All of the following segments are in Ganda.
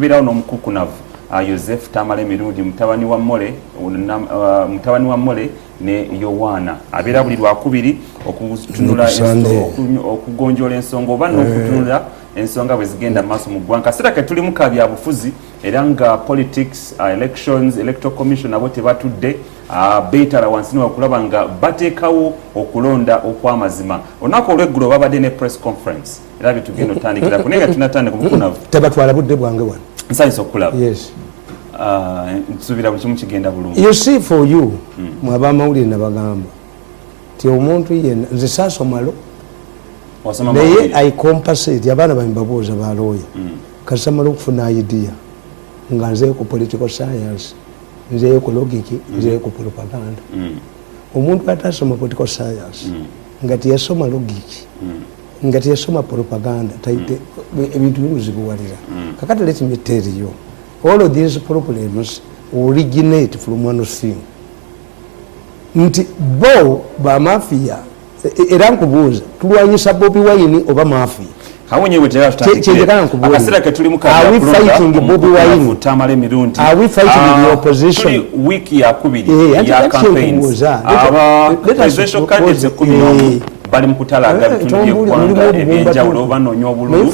Birawo n'omukukunavu Joseph Tamale Mirundi mutabani wa Mole ne Yowana abeera buli lwakubiri okutunula okugonjola ensonga oba n'okutunula ensonga bwe zigenda maaso mu ggwanga kaseera ke tuli mu kabya bufuzi era nga politics elections electoral commission abo tebatudde beetala wansi okulaba nga bateekawo okulonda okw'amazima olunaku olw'eggulo babadde ne press conference era bitugenda otandikira ku naye nga tunatandika mukukunavu tebatwala budde bwange wano nsanyisa okulaba yes nsubira buli kimu kigenda bulungi you see for you mwaba amawulire nabagamba ti omuntu yenna nze saasomalo naye I compensate abaana bambabuuza balooya kasamala okufuna idea nga nzeyo ku political science nzeyo ku logic nzeyo ku propaganda omuntu atasoma political science nga teyasoma logic nga teyasoma propaganda taite ebintu bimuzibuwalira kakati let me tell you all of these problems originate from one thing nti bo ba mafia era nkubuuza tulwanyisa Bobi Wine oba mafia hawonyewe tera akasera ke tuli muka are we fighting Bobi Wine Tamale Mirundi are we fighting the opposition wiki ya kubiri ya campaigns presidential candidates 10 bali mukutalaga bitundu by'eggwanga ebyenjawulo oba noonyo obululu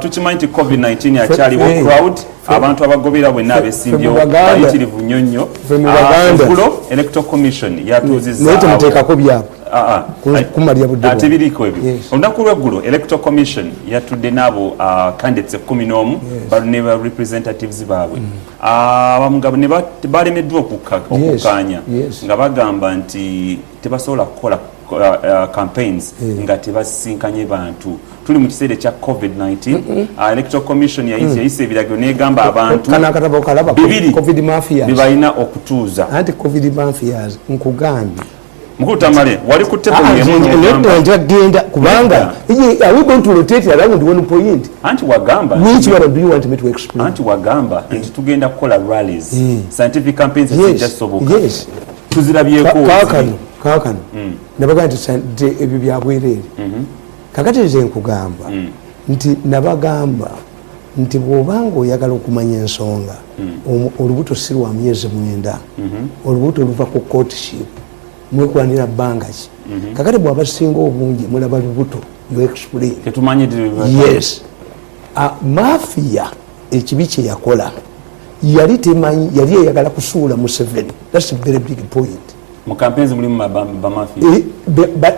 tukimanyi nti COVID-19 yakyaliwo crowd abantu abagobera bwenna abesimbyewo bayitirivu nnyo nnyo eggulo electoral commission yatuuzizza temuteekako byabwe kumalya budde ate biriiko ebyo olunaku lw'eggulo electoral commission yatudde n'abo candidates 11 ne representatives baabwe abamugabo ne balemeddwa okukkaanya nga bagamba nti tebasobola kukola campaigns nga tebasinkanye bantu tuli mu kiseera kya COVID-19 electoral commission yayise ebiragiro negamba abantu COVID mafias bibalina okutuuza anti COVID mafias nkugambye Mukulu Tamale wali ku table genda kubanga are we going to rotate around one point anti wagamba which one do you want me to explain anti wagamba nti tugenda kukola rallies scientific campaigns zijasoboka tuzirabyeko kakano nabaga nti ebyo byabwerere kakati nze nkugamba nti nabagamba nti bw'obanga oyagala okumanya ensonga olubuto si lwa myezi 9 olubuto luva ku courtship mwekwanira bbanga ki kakati bw'aba singa obungi mulaba lubuto you explain yes mafia ekibi kye yakola yali temanyi yali eyagala kusuula Museveni that's a very big point mu campaigns mulimu ba mafia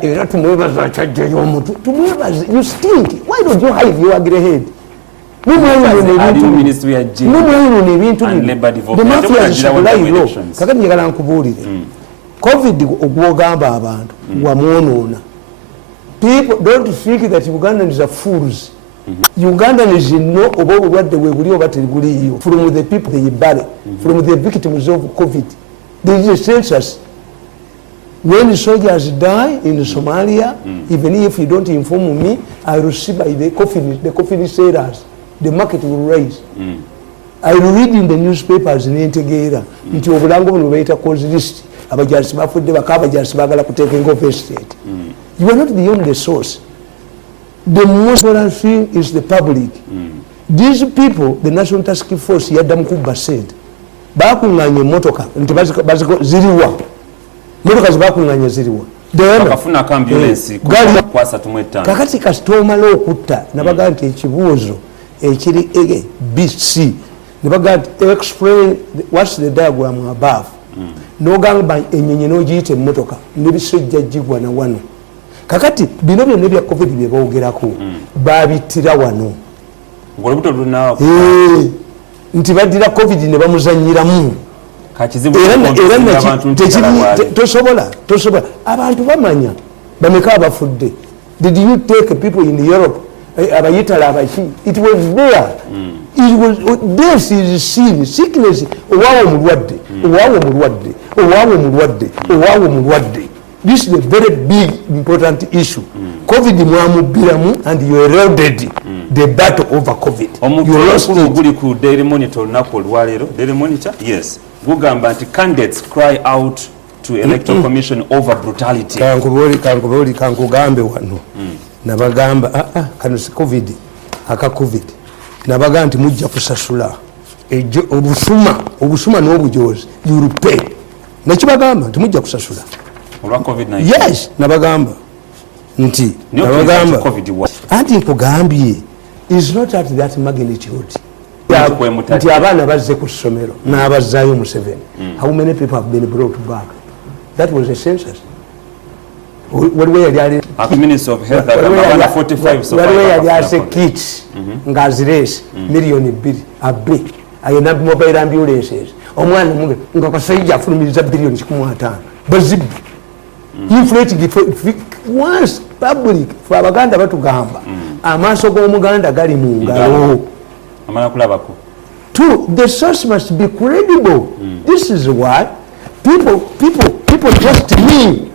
era tumwebaza kyajjayo omuntu tumwebaze you stink why don't you hide your ugly head n'ebintu the mafia zisukulayo kakati njagala nkubuulire COVID ogwogamba abantu wamwonoona people don't think that Ugandans are fools Ugandans know oba obulwadde bwe buli oba tebuliyo from the people they bury from the victims of COVID there is a census. When the soldiers die in Somalia, even if you don't inform me, I will see by the coffin sellers, the market will rise. I will read in the newspapers in Integra, nti obulango buno bayita cause list, abajansi bafudde bakabajansi bagala kuteeka off estate. You are not the only source. The most important thing is the public. These people, the National Task Force, Yadam Kuba said, bakunganye motoka, nti baziko ziriwa. Motoka zibakunganya ziriwa bakafuna ambulance kwasa tumweta kakati kasitoma lokutta nabaga nti ekibuuzo ekiri BC nabaga explain what's the diagram above nogamba enyenye nogiyite motoka nebisejja jigwa na wano kakati bino byonna bya COVID bye boogerako babitira wano ngolubuto lunawo nti badira COVID ne bamuzanyiramu tosobola abantu bamanya bameka abafudde did you take people in Europe abayitala abaki it was there it was this is sin sickness owawo mulwadde this is a very big important issue COVID mwamubiramu and you eroded the battle over COVID you lost guli ku Daily Monitor nako lwalero Daily Monitor yes gugamba nti candidates cry out to electoral commission over brutality kankugambe wano nabagamba kano si COVID aka COVID nabaga nti mujja kusasula obusuma n'obujozi you will pay nekibagamba nti mujja kusasula olwa COVID-19 yes nabagamba nti nabagamba anti nkugambye is not at that magnitude nti abaana bazze ku ssomero n'abazaayo Museveni how many people have been brought back that was a census waliwo yali ase kit ng'azirese miliyoni 2 abe ayina mobile ambulances omwana munge nga kasajja afulumiriza billion 15 bazibbi inflating once public for abaganda batugamba amaaso g'omuganda gali mu ngalo amala kulabako. Two, the source must be credible. This is why people trust me.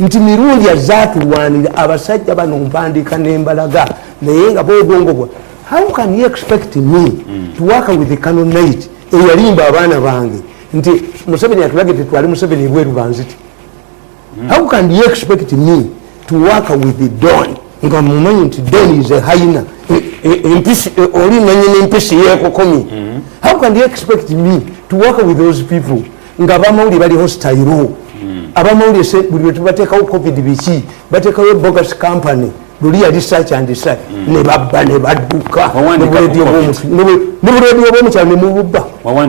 Nti mirundi yazatulwanira abasajja bano mpandika n'embalaga naye nga bwogongobwa. How can you expect me to work with the Canon Knight eyalimba abaana bange nti Museveni atulage tetwali Museveni ebweru banziti? How can you expect me to work with the Don? Nga mumanyi nti Don is a hyena oli nanyini mpisi yekokomi. How can you expect me to work with those people nga bamawuli bali hostile abamawuli buli tubateekawo covid biki bateekawo bogus company lulia research and research ne babba ne badduka ne buledi obwomukyalo ne mububba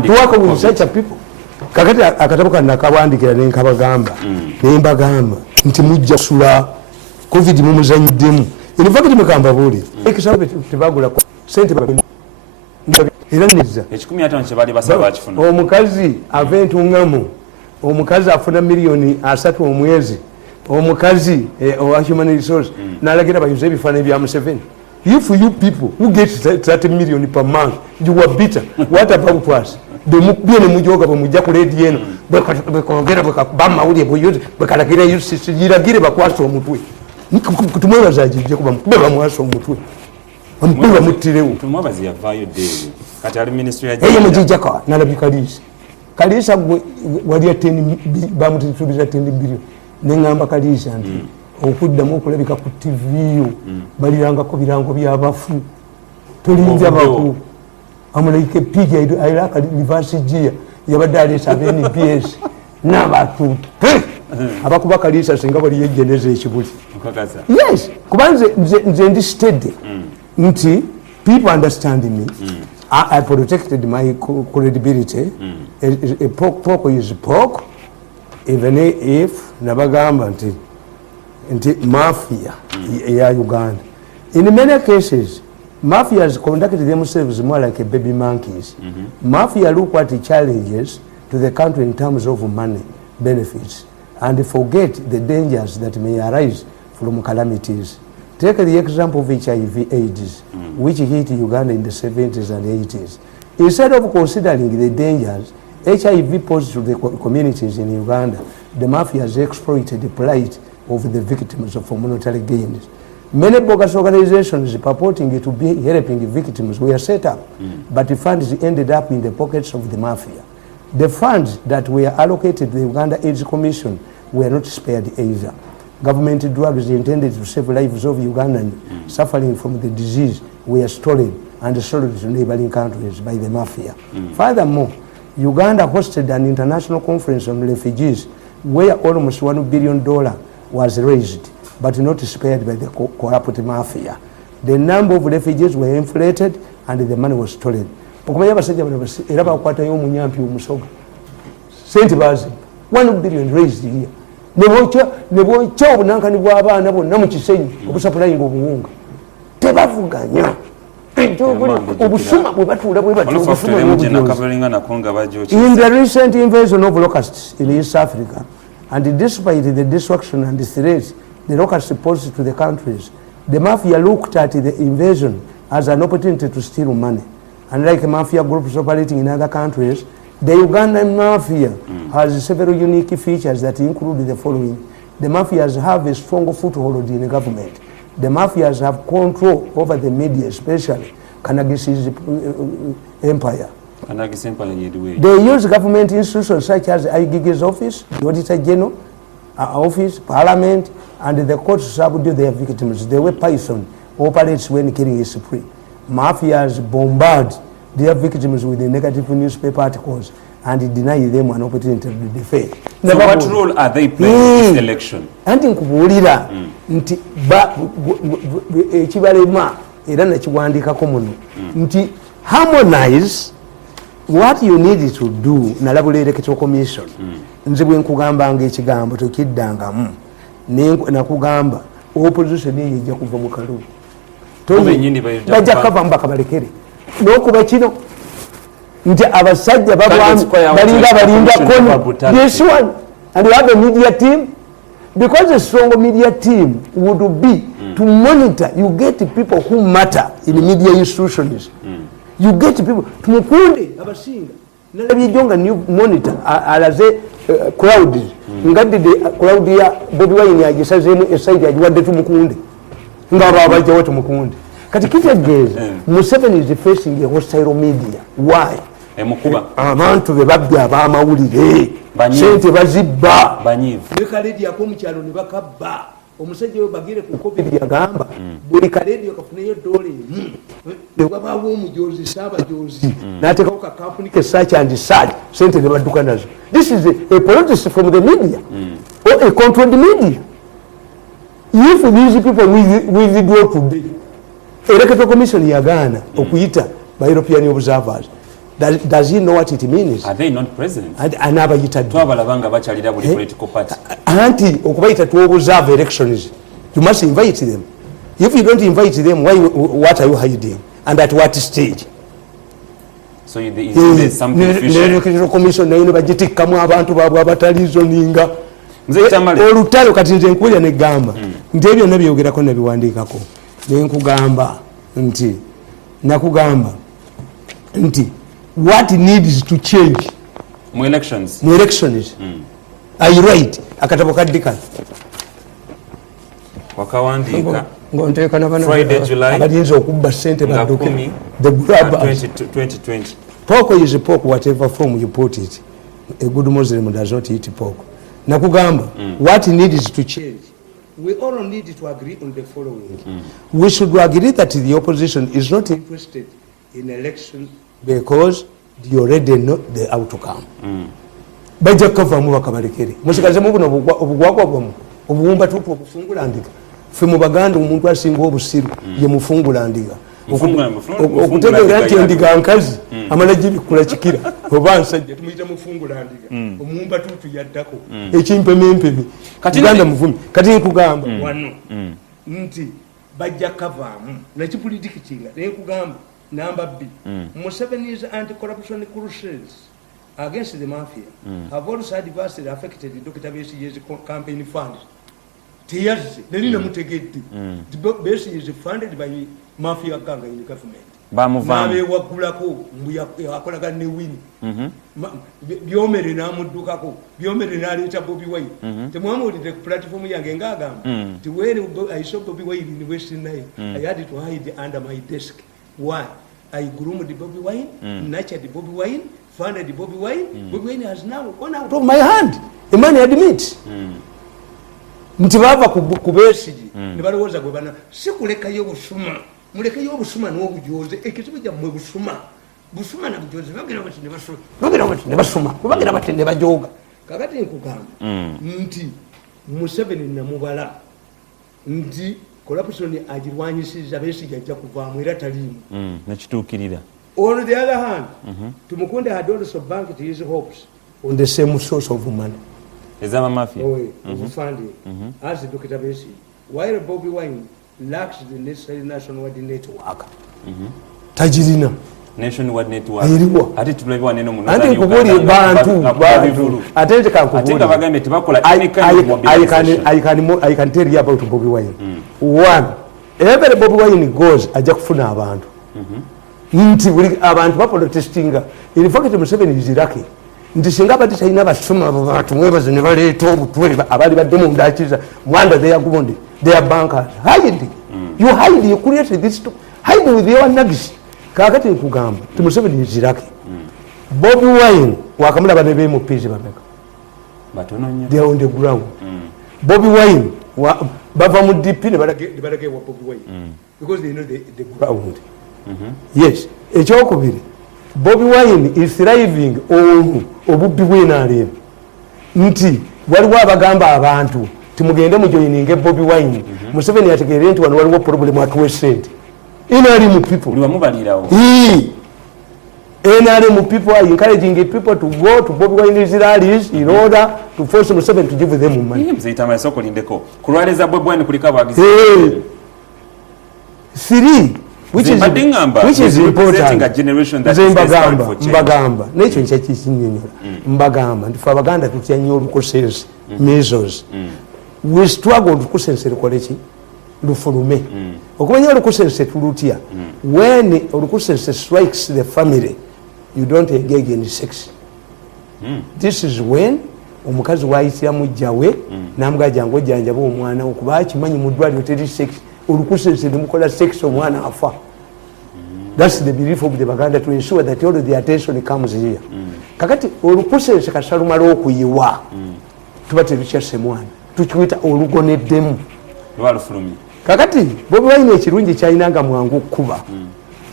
to work with such a people. Kakati akatabo kana kawandikira ne nkabagamba ne mbagamba nti mujja sula covid mumuzanyiddemu in fact mukamba buli ekisabe tebagula sente era nizza ekikumi atano kyebali basaba kifuna omukazi ava entungamo omukazi afuna miliyoni 3 omwezi omukazi owa human resource nalagira bayuze ebifaananyi bya Museveni. If you people who get 30 million per month you are bitter, what about us? Bemukubye mujoga bamujja ku ledi eno bekongera bamawulye buyuzi bekalagira yusisi yiragire bakwasa omutwe kutumwebaza jije kuba mukube bamwasa omutwe amukube mutirewo tumwabazi yavayo dewe kati ali ministry ya eyo mujijaka nalabikalisa kalisa wali 10 bamutitubiza 10 billion nengamba kalisa nti okuddamu okulabika ku TV yo balirangako birango byabafu tolinja baku amulaike pigi ayiraka reverse gear yabadde alesa NPS n'abatu abakuba kalisa singa bali yegeneza ekibuli yes kubanze nze ndi steady nti people understand me. I protected my credibility. A pork is pork, even if nabagamba nti mafia ya Uganda. In many cases, mafias conducted themselves more like baby monkeys. Mafia look at the challenges to the country in terms of money, benefits, and forget the dangers that may arise from calamities. Take the example of HIV/AIDS, which hit Uganda in the 70s and 80s. Instead of considering the dangers HIV posed to the communities in Uganda, the mafias exploited the plight of the victims for monetary gains. Many bogus organizations purporting to be helping victims were set up, but the funds ended up in the pockets of the mafia. The funds that were allocated to the Uganda AIDS Commission were not spared either. Government drugs intended to save lives of Ugandans suffering from the disease were stolen and sold to neighboring countries by the mafia. Furthermore, Uganda hosted an international conference on refugees where almost $1 billion was raised, but not spared by the corrupt mafia. The number of refugees were inflated and the money was stolen. Okumanya basajja bano era bakwatayo omunyampi omusoga. Sente bazi $1 billion raised here. Nebwocha obunankani bw'abaana bonna mu kisenyi obusapulayinga obuwunga tebavuganya obusuma bwe batuula bwe batyo. In the recent invasion of locusts in East Africa, and despite the destruction and the threats the locusts posed to the countries, the mafia looked at the invasion as an opportunity to steal money. Unlike mafia groups operating in other countries, the Ugandan mafia has several unique features that include the following. The mafias have a strong foothold in the government. The mafias have control over the media, especially Kanagisi's empire. They use government institutions such as IGG's office, the Auditor General office, Parliament, and the courts to subdue their victims. The way Python operates when killing is free. mafias bombard their victims with the negative newspaper articles and deny them an opportunity to defend. So what role are they playing in this election? Anti nkubuulira nti ekibalema era nakiwandiikako muno nti harmonize what you need to do nalabula electoral commission nze bwe nkugambanga ekigambo tokiddangamu nakugamba opposition eyo ejja kuva mu kalulu bajja kava mbakabalekere n'okuba kino nti abasajja balinda kono this one and you have a media team because a strong media team would be to monitor. You get people who matter in media institutions. You get people tumukunde abasinga nalabye jonga new monitor alaze crowd ngadde crowd ya Bobi Wine yagisazemu esaidi ajiwadde tumukunde ngaba abaje wote mukunde kati kitegeeza Museveni is facing a hostile media. Why? Emukuba abantu bebabya abamawulire sente bazibba banyivu lekaledi yakomukyalo ne bakabba omusajja we bagire ku covid yagamba buli kaledi okafuneyo dole wabaawo omujozi saabajozi n'ateekako ka kampuni ke search and search sente ne badduka nazo. This is a politics from the media or a controlled media. If these people withdraw today, electoral commission yagaana okuyita by European observers. Does he know what it means? Are they not present? Anabayita twabalabanga bachalira buli political party. Anti okubayita to observe elections. You must invite them. If you don't invite them, what are you hiding? And at what stage? So there's something fishy. Electoral commission nayo bagitikkamu abantu baabwe abatalizo ninga. Nze tamale. Olutalo kati nze nkulya ne gamba. Nti ebyo nabyogerako nabiwandiikako. Ne nkugamba nti nakugamba nti what needs to change mu elections are you right akatabo kaddika wakawandika ngonteeka nabana Friday July abadinza okubba sente badduke the grabbers 2020 pork is a pork whatever form you put it. A good Muslim does not eat pork. Nakugamba what needs to change, we all need to agree on the following. We should agree that the opposition is not interested in election because you already know the outcome. Bajja kavamu bakabalekere musikaze mu buno obugwagwa bwamu obuwumba tupu okufungula ndiga fe mu baganda omuntu asinga obusiru ye mufungula ndiga okutegeera nti endiga nkazi amala gibikula kikira oba nsajja tumuyita mufungula ndiga omuwumba tupu yaddako ekimpemempemi uganda muvumi kati nkugamba wano nti bajja kavaamu nakipolitikikinga naye nkugamba Number B. Museveni's anti-corruption crusades against the mafia have also adversely affected Dr. Besigye's campaign fund. Tears, the Lina Mutegeti. The Besigye is funded by mafia gang in the government. Bamuvamu wakulako akola ne win. Byomere na mudukako. Byomere na leta Bobi Wine. Temwamu the platform yange ngagamba. The way I saw Bobi Wine in Western Nile, I had to hide under my desk. Why? I groomed the Bobi Wine, nurtured the Bobi Wine, funded the Bobi Wine. Bobi Wine has now gone out of my hand. The man admits. Nti bava ku Besigye ne balowooza gwe bana si kulekayo busuma. Mulekayo obusuma n'obujoze ekizibu kyammwe busuma na bujoze bagira bati ne basuma bagira bati ne bajoga kakati nkugamba nti Museveni namubala nti corruption agirwanyisiza Besigye ajja kuvaamu era taliimu nekituukirira. On the other hand, Tumukunde had also banked his hopes on the same source of money. Ezama mafia of funding as Dr. Besigye, while Bobi Wine lacks the necessary nationwide network. Tajirina nationwide network ati tulabwa neno muno ati nkubuli bantu atende kankubuli ate bagambe tebakola any kind of mobilization. I can tell you about Bobi Wine. One, every Bobi Wine goes ajja kufuna abantu nti buli abantu baprotestinga in fact Museveni is lucky nti singa bati talina basoma abantu mwebaze ne baleeta obutwe abali badde mu ndakiza mwanda they are going they are bankers hide you hide you create this hide with your nagis kakati nkugamba ti Museveni is lucky. Bobi Wine wakamulaba ne be mu page bameka batono nnyo they are on the ground. Bobi Wine bava mu DP ne balage wa Bobi Wine because they know the ground. Yes, ekyokubiri Bobi Wine is thriving on obubbi bw'NRM nti waliwo abagamba abantu timugende mujoyininge Bobi Wine Museveni yategeere nti wano waliwo problem atuwe sente NRM people NRM people are encouraging people to go to Bobi Wine's rallies in order to force Museveni to give them money. Three, which is important. Mbagamba. Nature is Mbagamba. If Abaganda to tell you courses, measures, we struggle to kusense quality. Lufurume. Okumanya olukusense tulutia. When olukusense strikes the family, you don't engage in sex. This is when omukazi waayitira mujjawe namugajja ngojjanjaba omwana okuba akimanyi mu ddwaliro teri sex olukusense nemukola sex omwana afa. That's the belief of the Baganda to ensure that all of the attention comes here. Kakati olukusense kasalumala okuyiwa tuba terukyase mwana tukiyita olugoneddemu kakati Bobi Wine ekirungi kyayinanga mwangu kuba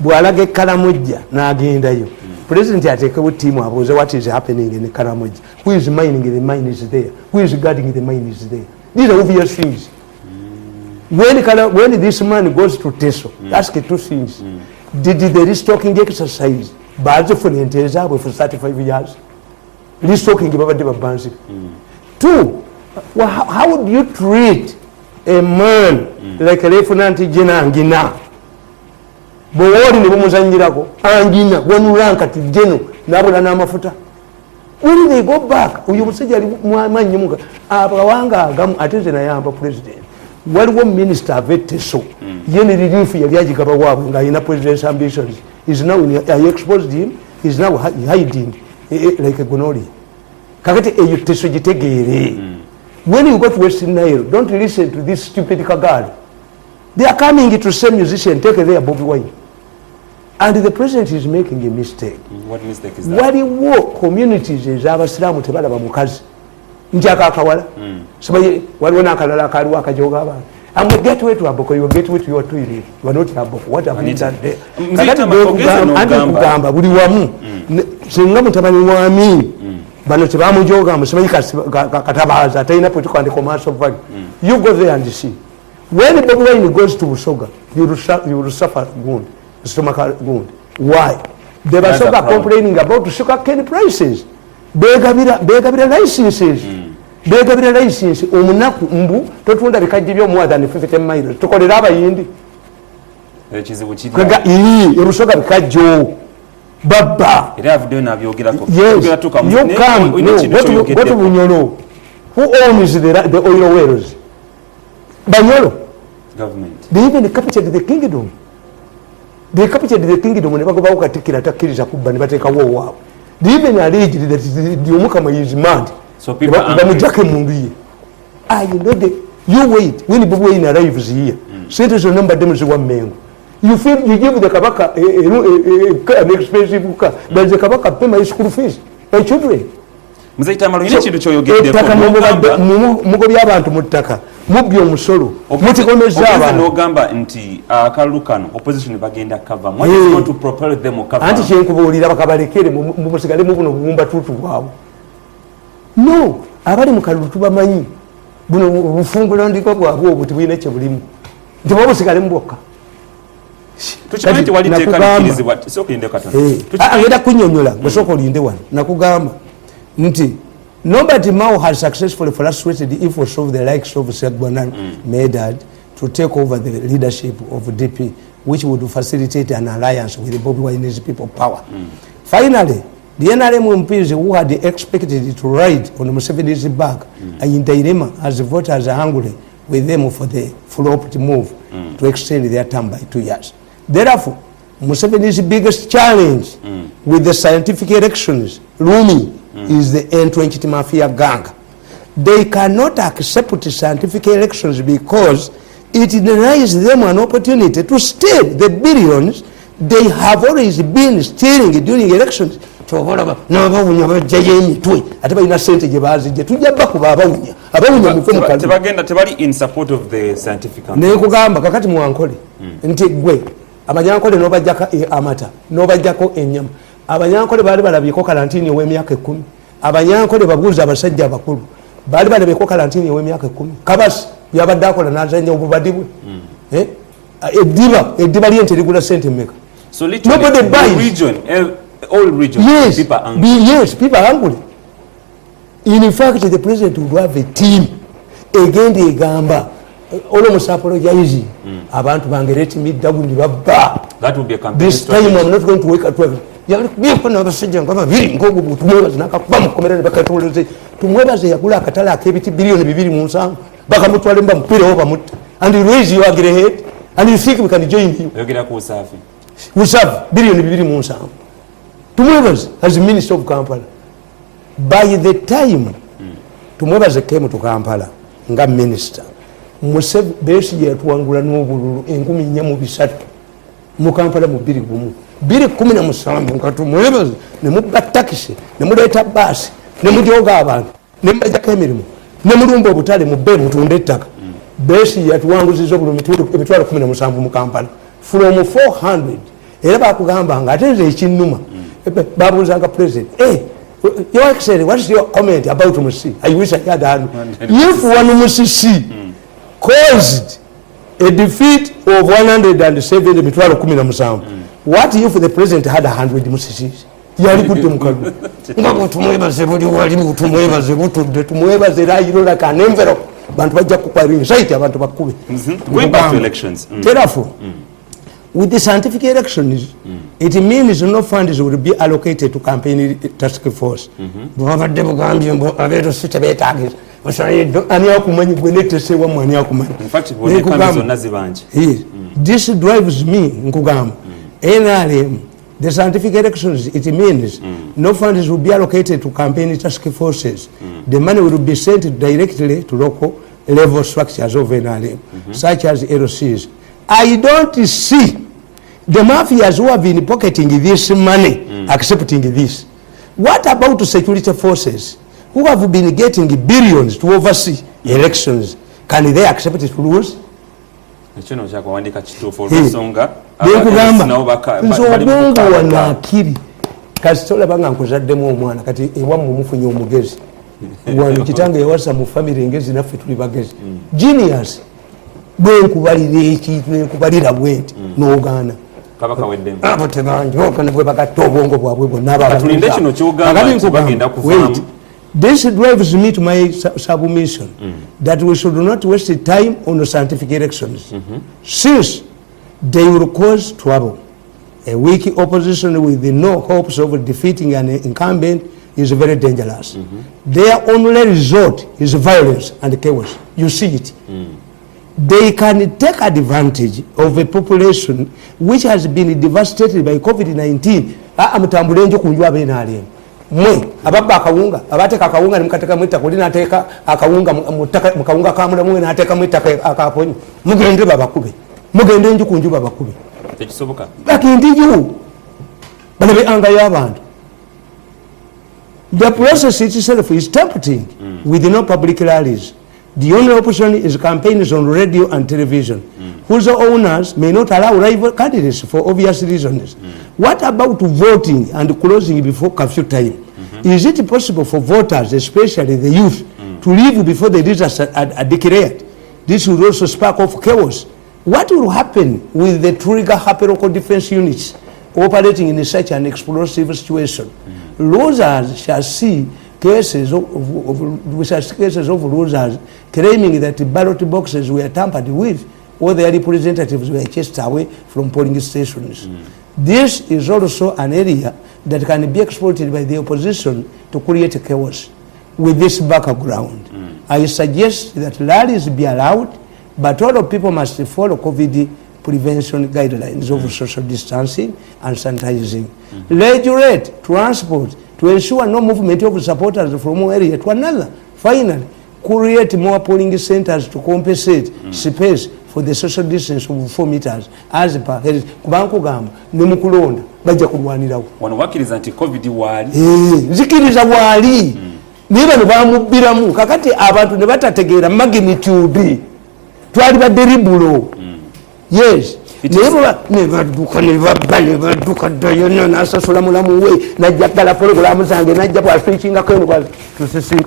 bwalaga Karamojja n'agendayo president atekewo team abuuze what is happening in Karamojja, who is mining the mine is there, who is guarding the mine is there. These are obvious things. When this man goes to Teso, ask two things. Did the restocking exercise baadhi for ente zaabwe for 35 years restocking babadde babansi? Two, how would you treat a man like Lieutenant General Angina? Bwoli ne bumuzanyirako Angina wanula kati jeno nabula n'amafuta. When they go back uyu musajja ali mwanyi muga abawanga agamu ateze nayamba president waliwo minister aveteso yene relief yali agigaba waabwe nga ina president's ambitions is now I exposed him, is now hiding like a gonorrhea. Kakati eyo teso gitegeere. When you go to Western Nile, don't listen to this stupid Kagari. They are coming to say musician, take their Bobi Wine. And the president is making a mistake. What mistake is that? Waliwo communities ez'abasiraamu tebalaba mukazi. Njaka akawala. Sabaye waliwo n'akalala akaliwo akajoga abantu. I'm a gateway to Aboko, you gateway to your toilet. You are not Aboko. What have you done there? Kugamba buli wamu. Singa mutabani wami. Bano tebamujoga musimanyi katabaza talina political and commercial value. You go there and see. When Bobi Wine goes to Busoga, you will suffer wound, stomach wound. Why? The Busoga are complaining about sugar cane prices. Begabira licenses. Begabira licenses. Omunaku mbu totunda bikaji byo more than 50 miles. Tukolera abayindi. Kwega Busoga bikajo. Baba. Yes, you come. No, go to Bunyolo. Who owns the oil wells? Bunyolo. Government. They even captured the kingdom. They captured the kingdom when they go back to Kirakiriza Kuba and take a war. They even alleged that the Omukama is mad. So people are you know you wait when the Bobi Wine arrives here. Senators number them is 1 million. You feel you give the Kabaka an expensive car, but the Kabaka pay my school fees, my children. Mugobi abantu mutaka mubyo musolo mutikomezaba nogamba nti akalukano opposition bagenda cover what is going to propel them cover anti kyenkubulira bakabalekere musigale mubuno bumba tutu wao no abali mukalutu bamanyi buno bufungulo ndiko bwabo obuti bwine kye bulimu nti babusigale mboka tukimanyi waliteeka nikirizibwa sokuyinde katono agenda kunyonyola basoko olinde wano nakugamba nti nobody Mao has successfully frustrated the efforts of the likes of Segbonan Medad to take over the leadership of DP, which would facilitate an alliance with the Bobi Wine's people power. Finally, the NRM MPs who had expected to ride on Museveni's back are in dilemma as the voters are angry with them for the flopped move to extend their term by 2 years. Therefore, Museveni's biggest challenge with the scientific elections looming is the entrenched mafia gang. They cannot accept scientific elections because it denies them an opportunity to steal the billions they have always been stealing during elections. Tebali in support of the scientific nekugamba kakati mwankole nti gwe abanyankole n'obajjako amata n'obajjako ennyama abanyankole baali balabyeko kalantini ow'emyaka 10 abanyankole babuuza abasajja abakulu baali balabyeko kalantini ow'emyaka 10 kabasi byabadde akola n'azanya obubadi bwe eddiba lyente ligula sente mmeka so literally the region all regions yes, people are angry. Yes, people are angry. In fact, the president would have a team again the gamba almost apologizing abantu bangereti middagundi babba. That would be a campaign this strategy. Time I'm not going to wake up 12 yako na basajja ngaba biri ngogo tumwebaze nakakuba mukomerere bakatuleze tumwebaze yakula akatala akebiti bilioni 2.7 baka mutwale mba mpira oba mut and you raise your head and you think we can join you yogera ku usafi usafi bilioni 2.7 tumwebaze as minister of Kampala. By the time tumwebaze came to Kampala nga minister Museveni besi yatuwangula n'obululu 1400 mu Kampala mu 2017 nga tumwebaze ne mubba taxi ne muleeta basi ne mujooga abantu ne mbajjako emirimu ne mulumba obutale mu bbe mutunde ettaka besi yatuwanguziza obululu emitwalo 17 mu Kampala from 400 era bakugamba nga ate nze ekinnuma babuuzanga president Your Excellency, what is your comment about Musi? I wish I had done. If one Musi caused a defeat of 170 mitwalo 17, what if the president had 100 Musi? Yali kutte mukadu. Ngabo tumwebaze buli wali tumwebaze butudde tumwebaze rayiro like an envelope. Bantu bajja kukwari insight abantu bakube. Going back to elections. Therefore, with the scientific elections, it means no funds will be allocated to campaign task force. In fact, this drives me, NRM, the scientific elections, it means no funds will be allocated to campaign task forces. The money will be sent directly to local level structures of NRM, such as LCs. I don't see the mafias who have been pocketing this money accepting this. What about the security forces who have been getting billions to oversee elections? Can they accept it to lose? Nsobongo wanakiri kasitola banga nkuzaddemu omwana kati ewamu mufunye omugezi wano kitange yawasa mu family ngezi naffe tuli bagezi genius bwenkubalira ekintu nenkubalira bwenti n'ogaana kabaka weddemu abo tebangi okane bwe bagatta obwongo bwabwe bwonna katulinde kino kyogamba nti bagenda kuvaamu. This drives me to my submission that we should not waste time on scientific elections since they will cause trouble. A weak opposition with no hopes of defeating an incumbent is very dangerous. Their only resort is violence and chaos. You see it. They can take advantage of a population which has been devastated by COVID-19. Amutambulenjo kunjwa benale. Mwe ababba akawunga abateka akawunga nimukateka mwita kulina ateka akawunga mukawunga kamula mwe nateka mwita akaponyi mugende babakube mugende nju kunju babakube tekisoboka bakindiju banabe anga y'abantu. The process itself is tempting with no public rallies. The only option is campaigns on radio and television, whose owners may not allow rival candidates for obvious reasons. What about voting and closing before curfew time? Is it possible for voters, especially the youth, to leave before the results are declared? This will also spark off chaos. What will happen with the trigger happy local defense units operating in such an explosive situation? Losers shall see cases of losers claiming that ballot boxes were tampered with or their representatives were chased away from polling stations. This is also an area that can be exploited by the opposition to create chaos. With this background, I suggest that rallies be allowed, but all people must follow COVID prevention guidelines of social distancing and sanitizing. Regulate transport to ensure no movement of supporters from one area to another. Finally, create more polling centers to compensate space for the social distance of 4 meters as per kubanko gamba ne mukulonda bajja kulwanirawo wano wakiriza nti covid wali zikiriza wali niba ne bamubiramu kakati abantu ne batategeera magnitude twali baderibulo yes nebaduka dayona nasasula mulamu we najja ddala pologulamu zange najja bwaswikingako eno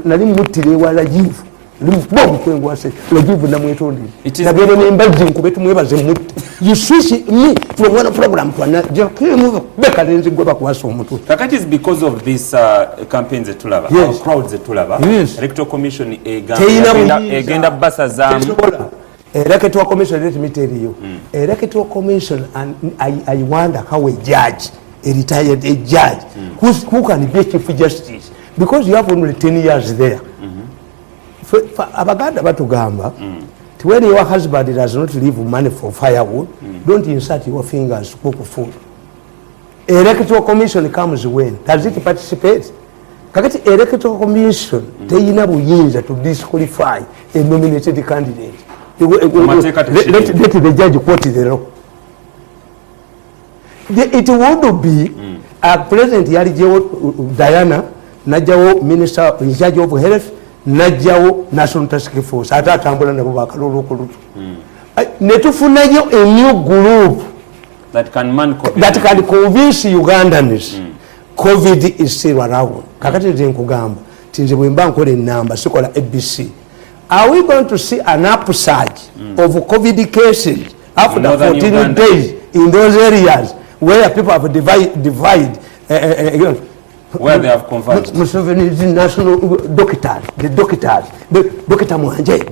nali muttire ewa Lajivu limukuba omukwengwase Lajivu namwetondere nagenda nembazi nkube tumwebaze mutte you switch me from one program to another bekalenzi gwe bakwasa omutwe kakati is because of this campaigns etulaba crowds etulaba electoral commission egenda basa zamu Electoral Commission, let me tell you. Electoral Commission, and I wonder how a judge, a retired judge, who can be Chief Justice, because you have only 10 years there. For Abaganda Batugamba, when your husband does not leave money for firewood, don't insert your fingers to cook food. Electoral Commission comes when? Does it participate? Kakati Electoral Commission, they have to disqualify a nominated candidate. Let the judge quote the law. It would be a President Diana, Najao Minister in charge of Health, Najao National Task Force, Ata Tambula Nabaka. Netufunayo a new group that can convince Ugandans. COVID is still around. Kakati Zinkugamba, Tinzibimbanko in number, Sukola ABC. Are we going to see an upsurge of COVID cases after 14 days in those areas where people have divide where they have converged? Museveni is national doctor, the doctors, Dr. Mwanje,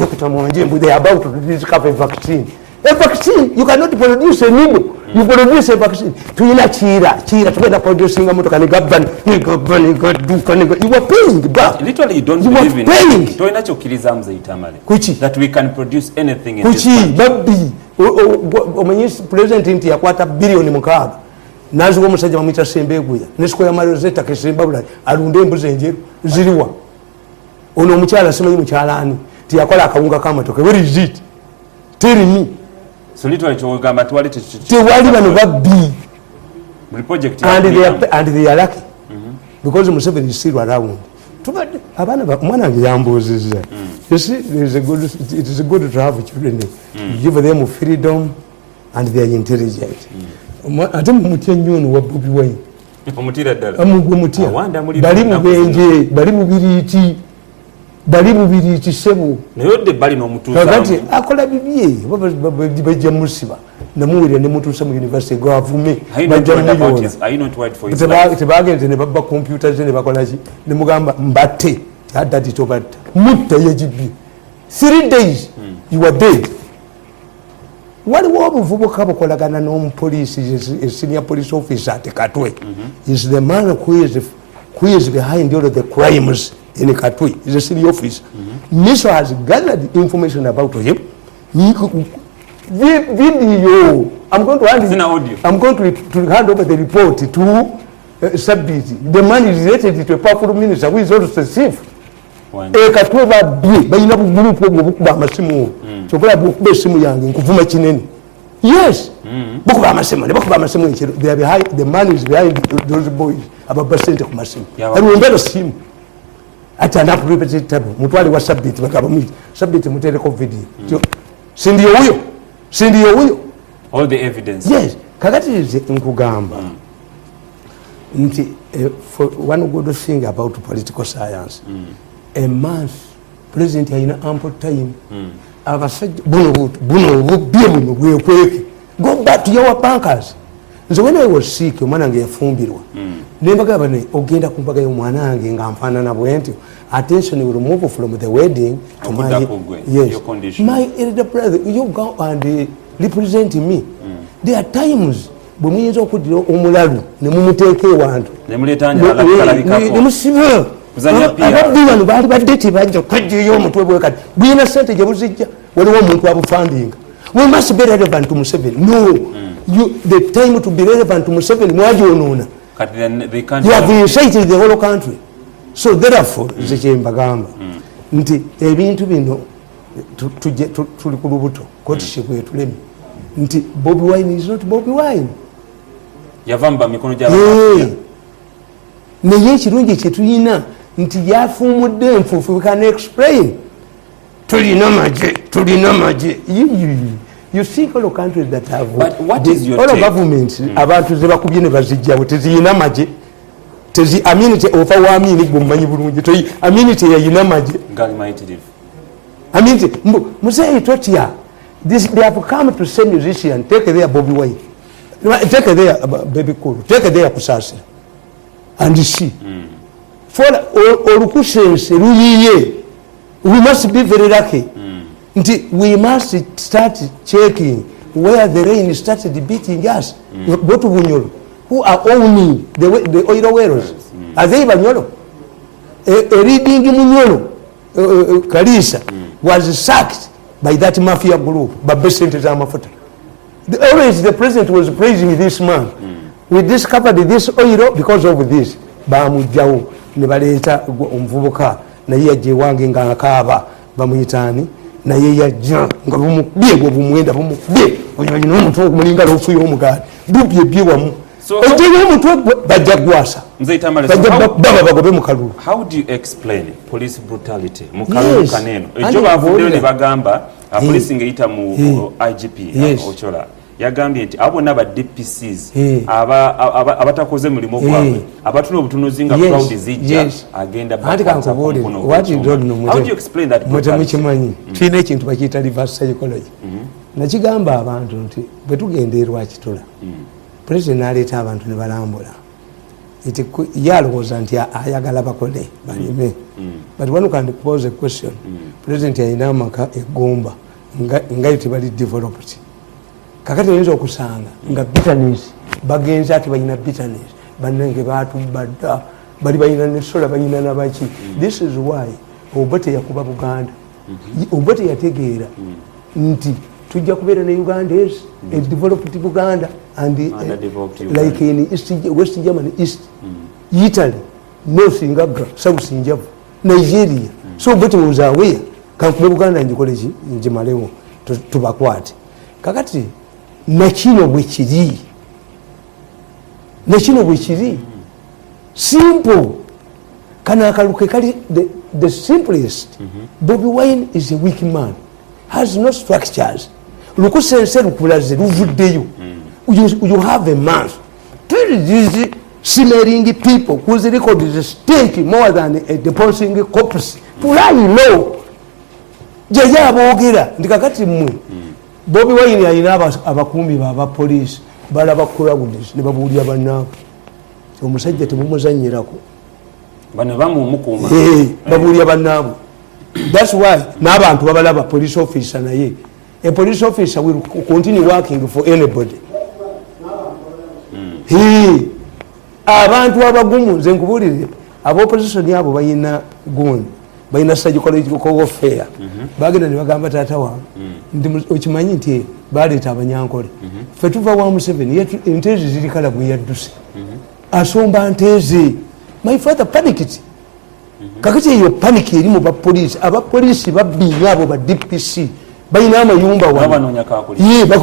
they are about to discover a vaccine. A vaccine, you cannot produce a needle. You produce a vaccine. Tuina chira, together producing a motor government. You were paying back. Literally, you don't believe in it. That we can produce anything in this country. President yakwata bilioni mukaaga. Nazuwa musajja mamita Sembeguya. Nesiko ya Marozeta Kesembabula alunde embuzi enjeru ziriwa. Ono omukyala simanyi mukyalani. Tiyakola akawunga kamatoke. Where is it? Tell me. So literally chogamba twali tewali bano babbi project and they are lucky because Museveni is still around. Abana mwana yambozeza. You see, it is good to have children. Give them freedom and they are intelligent. Ate mutya nnyo no Bobi Wine. Omutira ddala. Amugumutya. Bali mubenje, bali mubiriti. Bali mubiriti sebo. Nayodde bali n'omutuusa. Kakati akola bibye bajja musiba. Namuwirira ne mutuusa mu university gwavume. Bajja mu. Are you not white for his life? Tebagenze ne babba computers ne bakola ki. Ne mugamba mbatte. Adati tobatta. Mutta yajibbi. 3 days you were dead. Waliwo obuvubuka bukolagana n'omupoliisi a senior police officer at Katwe. Is the man who is behind all of the crimes in Katwe. He's a city officer. Miso has gathered information about him. Video. I'm going to hand over the report to Sabiti. The man is related to a powerful minister who is also a thief. Katwe bayina bugurupu obukuba amasimu. Chokola bukube simu yange nkuvuma kinene. Yes. Bukuba amasimu, bukuba amasimu ekiro. They are behind, the man is behind those boys ababa sente ku masimu. Alumbero simu. Ati anapu representative mutwali wa Sabiti bakaba mu Sabiti mutereko video. Sindiyo huyo. All the evidence. Yes. Kakati nkugamba. Nti for one good thing about political science. A month, President Haina ample time. Abasajja buno go back to your bankers. So when I was sick, omwana nge yafumbirwa. Nembaga bane ogenda kumbaga y'omwana wange nga mfaanana bwenti. Attention will move from the wedding to your condition. My elder brother, you go and represent me. There are times bwe muyinza okuddira omulalu ne mumuteeka ewantu. Ne musiba. Ababbi bano baali badde tebajja kwejjayo omutwe bwe kati bwina ssente gye buzijja waliwo omuntu abufandinga. We must be relevant to Museveni. No, the time to be relevant to Museveni mwagyonoona. You have incited the whole country. So therefore nze kyembagamba nti ebintu bino tuli ku lubuto kotishe bwetulemi nti Bobi Wine is not Bobi Wine. Yavamba mikono gy'abantu. Naye ekirungi kye tulina nti yafuumudde enfuufu we can explain. Tulina maje. You see all countries that have but what is your all take? Governments abantu ze bakubye ne bazijjawo teziyina maje tezi amenity ofa wa amini gummanyi bulungi to amenity yayina maje amenity musei totia this they have come to say musician take their Bobby Wine take their baby cool take their kusasa and see for olukusense luyiye we must be very lucky we must start checking where the rain started beating us. Go to Bunyolo, who are owning the oil wells. Are they Bunyolo? A reading Bunyolo, Kalisa, was sacked by that mafia group, but Besant Zamafuta. Always the president was praising this man. We discovered this oil because of this. Bamu Jau, Nebaleta, Umvuka, Naya Jiwangi Ngakaba, Bamutani. Na yeye ja nga bumubye go bumwenda bumubye onyanyi no muntu okumulinga lofuyo omugadi dubye byewa mu otiyo muntu bajagwasa mzee Tamale baba bagobe mukalulu. How do you explain police brutality mukalulu kaneno ejo bavuddeyo ne bagamba police ngeita mu IGP Ochola yagambye nti abo naba DPCs abatakoze mulimo gwabwe abatuna obutunuzi nga crowd zijja agenda bakwata kono. What you don't know, how do you explain that brutality? Twine ekintu bakiyita reverse psychology. Nakigamba abantu nti bwe tugenderwa kitula president n'aleeta abantu ne balambula iti yalowooza nti ayagala bakole balime. But one can pose a question. President yalina amaka eggomba nga tebali developed. Kakati oyinza okusanga nga bitterness bagenzi ati balina bitterness bannange batubadda bali balina nesola balina nabaki. This is why Obote yakuba Buganda. Obote yategeera nti tujja kubeera ne Ugandans a developed Buganda and like in East, West Germany, East Italy, North Ngaga, South Njavu, Nigeria. So Obote was aware kankube Buganda njikoleji njimalewo tubakwate. Kakati nakino bwekiri simple kana akaluke kali the simplest. Bobby Wine is a weak man, has no structures. Lukusense lukulaze luvuddeyo. You have a man. Tell these simmering people whose record is stink more than a depositing corpse to lie low. Jaja aboogera ndikakati mmwe Bobby Wine yalina abakumbi baba police balaba crowds ne babuulira bannaabwe omusajja temumuzanyirako bano bamumukuma babuulira bannaabwe. That's why n'abantu babalaba police officer naye a police officer will continue working for anybody. Abantu abagumu nze nkubuulire ab'opposition abo bayina gundi balina psychological warfare. Bagenda ne bagamba taata wange ndi okimanyi nti baleeta abanyankole ffe tuva wa Museveni entezi ziri kalabu yadduse asomba nteze. My father panicked. Kakati eyo panic eri mu bapoliisi. Abapoliisi babbinya abo ba DPC balina amayumba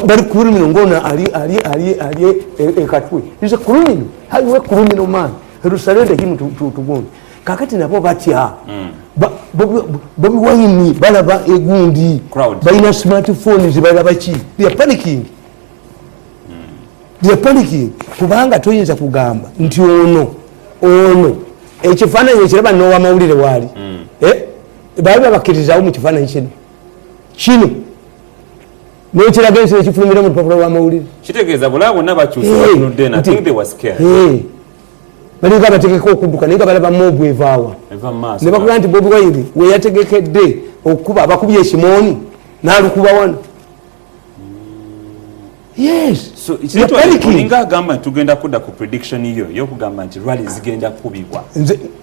bali criminal ngona ali ekatwe. He's a criminal. How you a criminal man? You surrender him to go. Kakati nabo batya Bobby Wine balaba egundi balina smartphones balaba ki. They are panicking. Kubanga toyinza kugamba nti ono ekifaananyi ekiraba n'owa mawulire waali baali babakkirizawo mu kifaananyi kino n'ekiraga ensi ekifulumira mu lupapula lwa mawulire kitegeeza bulaba bonna bakyusa batunudde and I think they were scared. Balinga bategeka okudduka naye nga balaba mobu evaawa ne bakugaa nti Bobby Wine we yategekedde okuba abakubye ekimooni n'alukuba wano. Yes. So olinga agamba nti tugenda kudda ku prediction yo y'okugamba nti rally zigenda kubibwa.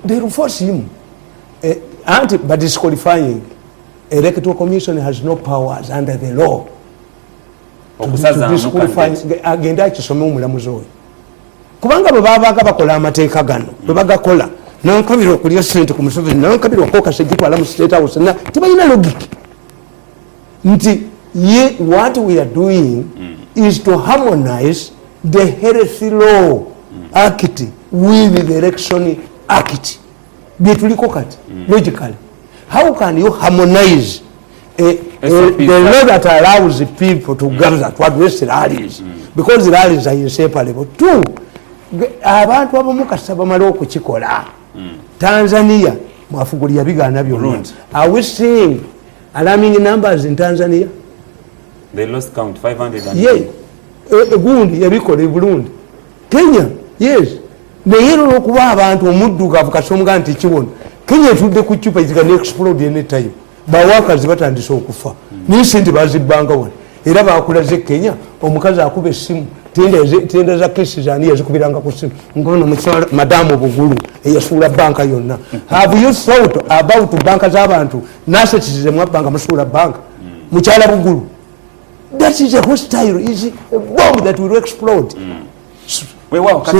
They will force him. But disqualifying. Electoral Commission has no powers under the law to disqualify. Agenda akisome omulamuzi oyo. Kubanga bwe babaga bakola amateeka gano bwe bagakola nankabira okulya ssente ku Museveni nankabira okokasa gitwala mu State House na tebalina logic nti what we are doing is to harmonize the Healthy Law Act with the Election Act. Byetuliko kati logically how can you harmonize the law that allows people to gather to address rallies because rallies are inseparable. Two, abantu abamu kasa bamala okukikola. Tanzania mwafugulya bigaana byonna. Are we seeing alarming numbers in Tanzania? They lost count 500 and yeah. Gundi yabikola Burundi. Kenya, yes. Naye olw'okuba abantu omuddugavu kasonga nti kiwona. Kenya etudde ku cupa it can explode any time. Bawakazi batandise okufa. N'ensente bazibbanga wano. Era bakulaze Kenya omukazi akuba essimu tenda za kesi zani yazikubiranga ku ssimu ngono mukyala madamu Bugulu eyasuula banka yonna. Have you thought about banka z'abantu nasetize mu banka musuula banka mukyala Bugulu? That is a hostile, is a bomb that will explode. Wewe wakati